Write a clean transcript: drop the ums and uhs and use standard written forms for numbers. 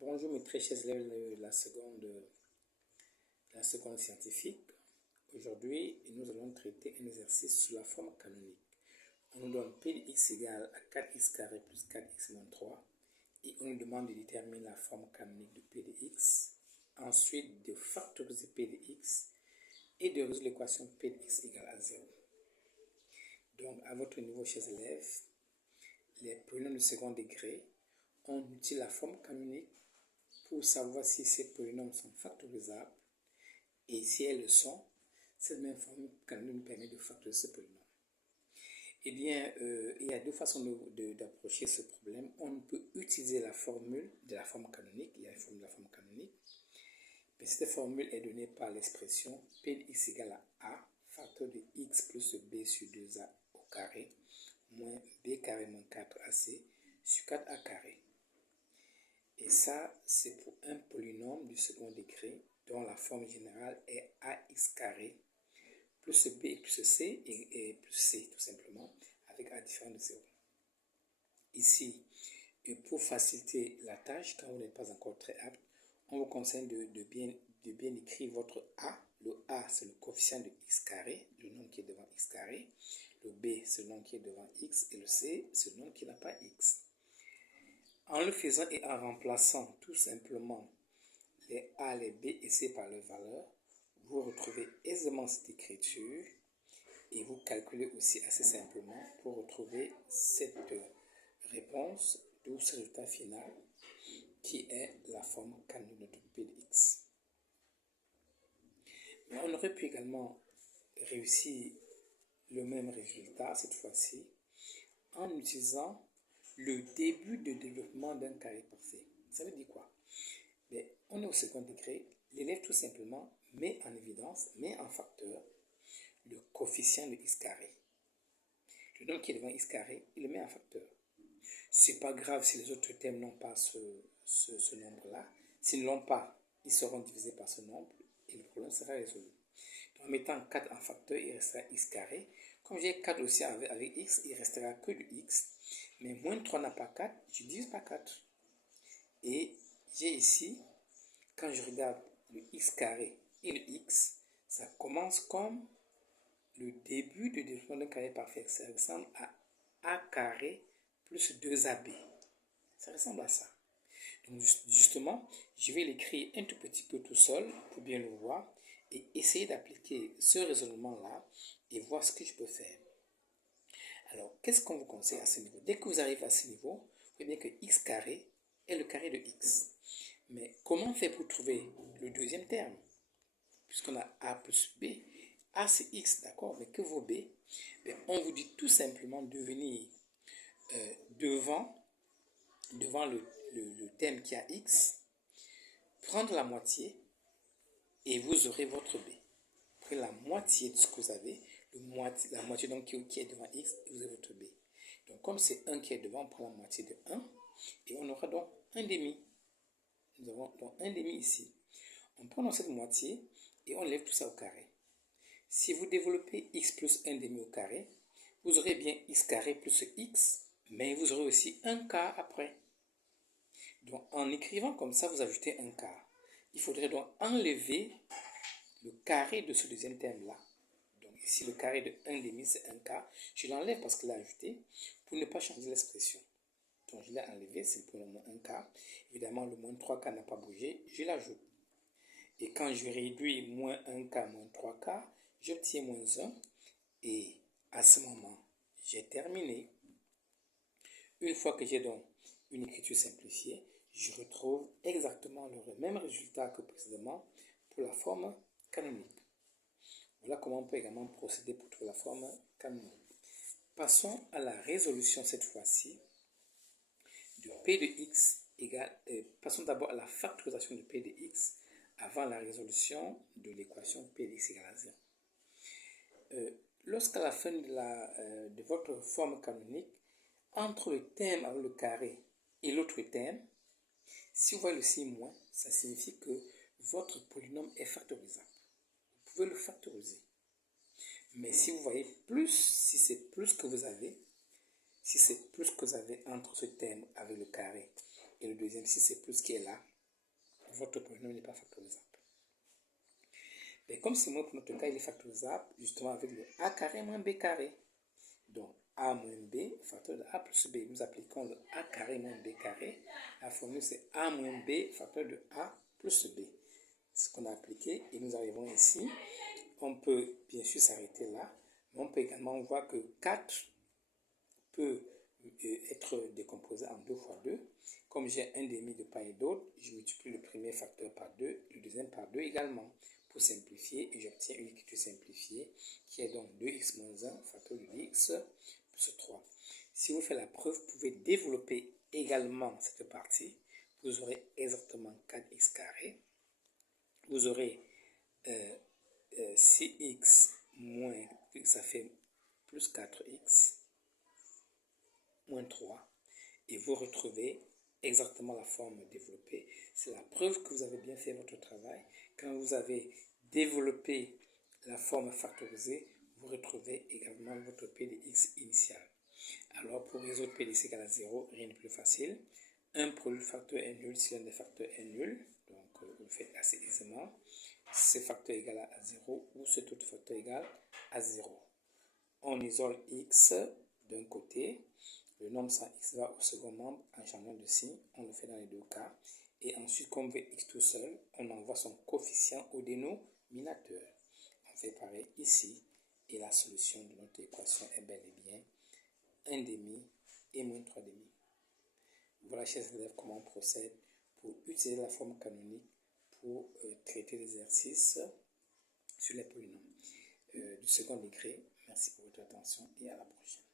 Bonjour mes très chers élèves de la seconde scientifique. Aujourd'hui, nous allons traiter un exercice sur la forme canonique. On nous donne p de x égale à 4x carré plus 4x moins 3 et on nous demande de déterminer la forme canonique de p de x, ensuite de factoriser p de x et de résoudre l'équation p de x égale à 0. Donc, à votre niveau, chers élèves, les polynômes de second degré, on utilise la forme canonique pour savoir si ces polynômes sont factorisables et si elles le sont, cette même forme canonique nous permet de factoriser ces polynômes. Eh bien, il y a deux façons d'approcher ce problème. On peut utiliser la formule de la forme canonique, il y a une formule de la forme canonique, mais cette formule est donnée par l'expression p de x égale à a, facteur de x plus b sur 2a au carré, moins b carré moins 4ac sur 4a carré. Et ça, c'est pour un polynôme du second degré dont la forme générale est ax carré plus b plus c et plus c tout simplement, avec a différent de 0. Ici, et pour faciliter la tâche, quand vous n'êtes pas encore très apte, on vous conseille de bien écrire votre a. Le a, c'est le coefficient de x carré, le nombre qui est devant x carré. Le b, c'est le nombre qui est devant x. Et le c, c'est le nombre qui n'a pas x. En le faisant et en remplaçant tout simplement les a, les b et c par leurs valeurs, vous retrouvez aisément cette écriture et vous calculez aussi assez simplement pour retrouver cette réponse, d'où ce résultat final qui est la forme canonique de p de x. Mais on aurait pu également réussir le même résultat cette fois-ci en utilisant le début de développement d'un carré parfait. Ça veut dire quoi? Mais on est au second degré, l'élève tout simplement met en évidence, met en facteur le coefficient de x carré. Le nombre qui est devant x carré, il le met en facteur. C'est pas grave si les autres termes n'ont pas ce nombre-là. S'ils ne l'ont pas, ils seront divisés par ce nombre et le problème sera résolu. Donc, en mettant 4 en facteur, il restera x carré. Comme j'ai 4 aussi avec x, il ne restera que du x. Mais moins 3 n'a pas 4, je divise par 4. Et j'ai ici, quand je regarde le x carré et le x, ça commence comme le début de développement d'un carré parfait. Ça ressemble à a carré plus 2ab. Ça ressemble à ça. Donc justement, je vais l'écrire un tout petit peu tout seul pour bien le voir et essayer d'appliquer ce raisonnement-là et voir ce que je peux faire. Alors, qu'est-ce qu'on vous conseille à ce niveau? Dès que vous arrivez à ce niveau, vous voyez bien que x carré est le carré de x. Mais comment faire pour trouver le deuxième terme? Puisqu'on a a plus b. A c'est x, d'accord, mais que vaut b? Bien, on vous dit tout simplement de venir devant le terme qui a x, prendre la moitié et vous aurez votre b. Prenez la moitié de ce que vous avez, la moitié donc qui est devant x, et vous avez votre b. Donc comme c'est 1 qui est devant, on prend la moitié de 1 et on aura donc 1 demi. Nous avons donc 1 demi ici. On prend donc cette moitié et on lève tout ça au carré. Si vous développez x plus 1 demi au carré, vous aurez bien x carré plus x, mais vous aurez aussi un quart après. Donc en écrivant comme ça, vous ajoutez un quart. Il faudrait donc enlever le carré de ce deuxième terme-là. Donc ici, le carré de 1 demi, c'est un quart. Je l'enlève parce que je l'ai ajouté pour ne pas changer l'expression. Donc je l'ai enlevé, c'est pour le moins 1 quart. Évidemment, le moins 3 quarts n'a pas bougé, je l'ajoute. Et quand je réduis moins 1 quart, moins 3 quarts, j'obtiens moins 1. Et à ce moment, j'ai terminé. Une fois que j'ai donc une écriture simplifiée, je retrouve exactement le même résultat que précédemment pour la forme canonique. Voilà comment on peut également procéder pour trouver la forme canonique. Passons à la résolution cette fois-ci de p de x égale... passons d'abord à la factorisation de p de x avant la résolution de l'équation p de x égale à 0. Lorsqu'à la fin de votre forme canonique, entre le terme avec le carré et l'autre terme, si vous voyez le signe moins, ça signifie que votre polynôme est factorisable. Vous pouvez le factoriser. Mais si vous voyez plus, si c'est plus que vous avez, si c'est plus que vous avez entre ce terme avec le carré et le deuxième, si c'est plus qui est là, votre polynôme n'est pas factorisable. Mais comme c'est moins pour notre cas, il est factorisable justement avec le a carré moins b carré. Donc a moins b, facteur de a plus b. Nous appliquons le a carré moins b carré. La formule c'est a moins b, facteur de a plus b. C'est ce qu'on a appliqué et nous arrivons ici. On peut bien sûr s'arrêter là, mais on peut également voir que 4 peut être décomposé en 2 fois 2. Comme j'ai un demi de part et d'autre, je multiplie le premier facteur par 2, le deuxième par 2 également, pour simplifier, et j'obtiens une écriture simplifiée qui est donc 2x moins 1, facteur de x plus 3. Si vous faites la preuve, vous pouvez développer également cette partie. Vous aurez exactement 4x carré. Vous aurez 6x moins, ça fait plus 4x moins 3. Et vous retrouvez exactement la forme développée. C'est la preuve que vous avez bien fait votre travail. Quand vous avez développé la forme factorisée, vous retrouvez également votre P de x initial. Alors, pour résoudre P de x égale à 0, rien de plus facile. 1 pour le facteur est nul si l'un des facteurs est nul. Donc, vous le faites assez aisément. Ce facteur égal à 0 ou cet autre facteur égal à 0. On isole x d'un côté. Le nombre sans x va au second membre en changeant de signe. On le fait dans les deux cas. Et ensuite, comme on veut x tout seul, on envoie son coefficient au dénominateur. On fait pareil ici. Et la solution de notre équation est bel et bien 1 demi et moins 3 demi. Voilà, chers élèves, comment on procède pour utiliser la forme canonique pour traiter l'exercice sur les polynômes du second degré. Merci pour votre attention et à la prochaine.